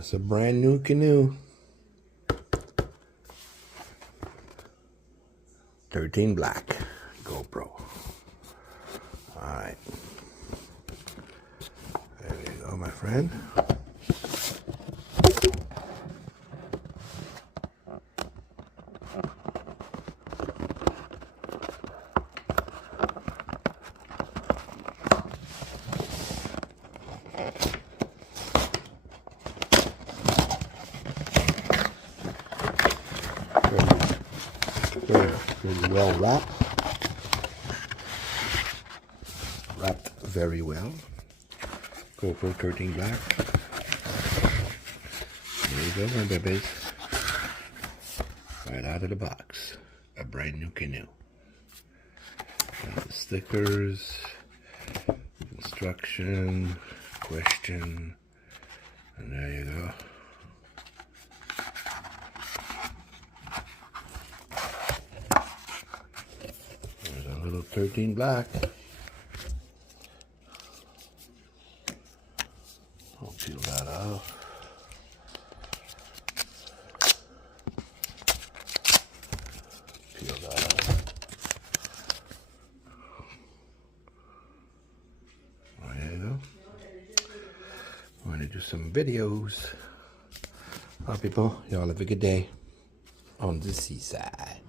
That's a brand new canoe. 13 black GoPro. Alright. There you go, my friend. Very well wrapped very well. GoPro 13 black. There you go, my babies. Right out of the box, a brand new canoe. Got the stickers, instruction, question, and there you go. There's a little 13 black. I'll peel that off. Peel that off. There you go. I'm going to do some videos. All right, people, y'all have a good day on the seaside.